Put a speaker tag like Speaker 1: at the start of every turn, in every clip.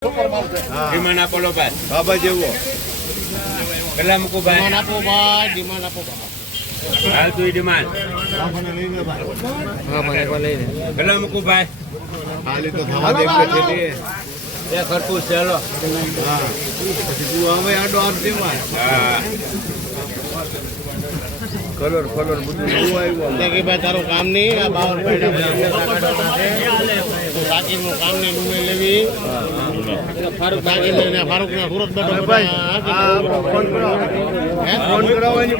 Speaker 1: Demand આપો લો ભાઈ
Speaker 2: બાબા જેવો
Speaker 1: કેટલા મૂકું ભાઈ
Speaker 3: ડિમાન્ડ આપો ભાઈ ડિમાન્ડ આપો
Speaker 1: હાલ તું ડિમાન્ડ કેટલા મૂકું ભાઈ
Speaker 2: ખાલી તો થવા દે છે.
Speaker 1: એ ખરખું ચાલો
Speaker 2: હા પછી તું હવે આડો આપ દેવાય
Speaker 1: હા
Speaker 2: કલર કલર બધું નવું આવ્યું
Speaker 3: કે ભાઈ તારું કામ નહીં આ બાવન પૈડા ભાઈ અમને તાકાત છે તો સાકીરનું કામ નહીં ડુમે લેવી ફારૂક ને ને સુરત બેઠો
Speaker 2: ફોન કરાવવાની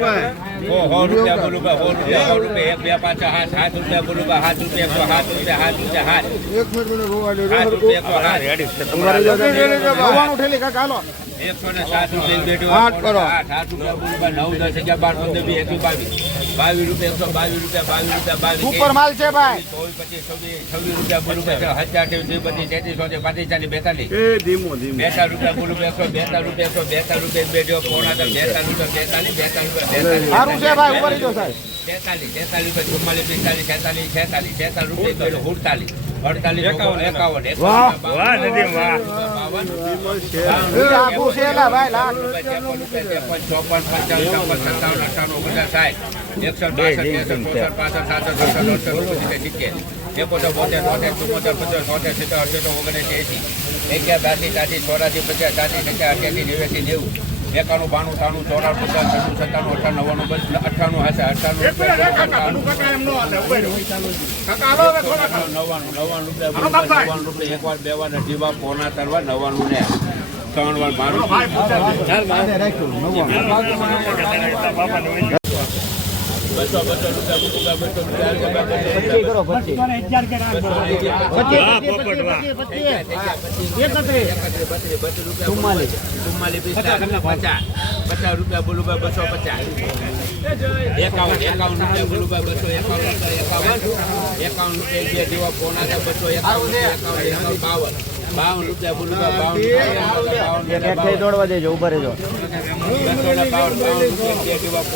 Speaker 1: રૂપિયા એકસો ને સાત
Speaker 2: આઠ
Speaker 1: રૂપિયા બોલું નવ દસ અગિયાર બાર પંદર વીસ એકવીસ બાવીસ. બાવીસ રૂપિયા એકસો બાવીસ રૂપિયા બાવીસ રૂપિયા બાવીસ
Speaker 2: સુપર માલ છે ભાઈ.
Speaker 1: ચોવીસ પચીસ છવ્વીસ છવ્વીસ રૂપિયા બોલું હજાર તેત્રીસ બેતાલીસ. બેતાલીસ રૂપિયા બોલું એકસો બેતાલીસ રૂપિયા એકસો બેતાલીસ રૂપિયા બે જો પોણા તો બેતાલીસ રૂપિયા બેતાલીસ બેતાલીસ રૂપિયા
Speaker 2: સારું છે ભાઈ ઉપર
Speaker 1: તેતાલીસ તેતાલીસ રૂપિયા ચુમ્માલીસ પિસ્તાલીસ છેતાલીસ છેતાલીસ છેતાલીસ રૂપિયા સુડતાલીસ અડતાલીસ એકાવન એકાવન ચોપન પંચાવન સત્તાવન અઠાવન ઓગણસાઠ સાઠ એકસો બાસઠ ત્રેસઠ ચોસઠ પાસઠ સાતસો અડસઠ અડસઠ ઓગણસિત્તેર સિત્તેર. એકોતેર બોતેર તોતેર ચુમ્મોતેર પચાસ તોતેર સિત્તેર અડસઠ ઓગણએંસી એસી એક્યા બ્યાસી ચાસી ચોરાસી પચાસ સાસી સત્યા અઠ્યાસી નેવ્યાસી નેવું એકાણું બાણું ત્રાણું ચોરાણું પચાસ છન્નું સત્તાણું અઠાણું નવ્વાણું બસ અઠાણું હશે અઠાણું નવ્વાણું નવ્વાણું રૂપિયા નવ્વાણું રૂપિયા એક વાર બે વાર અઢી વાર પોના તરવા નવ્વાણું ને ત્રણ વાર મારું પચાસ રૂપિયા બોલું ભાઈ બસો પચાસ એકાવન એકાવન રૂપિયા બોલું ભાઈ બસો એકાવન એકાવન એકાવન રૂપિયા બે જેવા ફોન હતા બસો એકાવન એકાવન એકાવન બાવન બાવન રૂપિયા બોલું ભાઈ બાવન
Speaker 4: દોડવા દેજો ઊભા રહેજો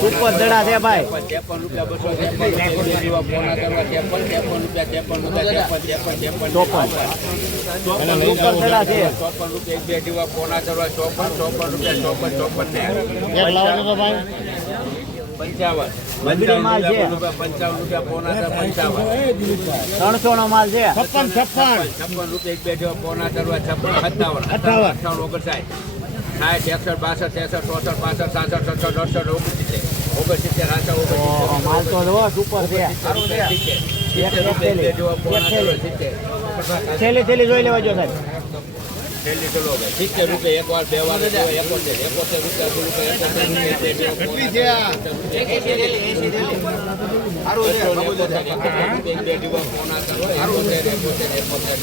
Speaker 4: ઉપર દડા છે ભાઈ. ચોપન. ઉપર દડા છે
Speaker 1: ચોપન રૂપિયા એક બે જેવા પોણા કરવા ચોપન રૂપિયા ને
Speaker 4: ત્રણસો નો માલ છે.
Speaker 3: છપ્પન છપ્પન.
Speaker 1: છપ્પન રૂપિયા એક બે પોના કરવા છપ્પન સત્તાવન.
Speaker 3: અઠાવન
Speaker 1: અઠ્ઠાવન ઓગણસાઠ. સાઠ એકસઠ બાસઠ ત્રેસઠ ચોસઠ પાસઠ સાસઠ સડસઠ અડસઠ ઓગણસિત્તેર. ઓગણસિત્તેર
Speaker 4: જુઓ
Speaker 1: ઓગણસિત્તેર.
Speaker 4: થેલી. થેલી. જોઈ લેવા જો સાહેબ
Speaker 1: છેલ્લી ચલો સિત્તેર રૂપિયા એક વાર બે વાર એકોતેર એકોતેર રૂપિયા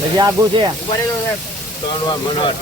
Speaker 3: છે.
Speaker 4: આગું છે.
Speaker 1: ત્રણ વાર મનોહર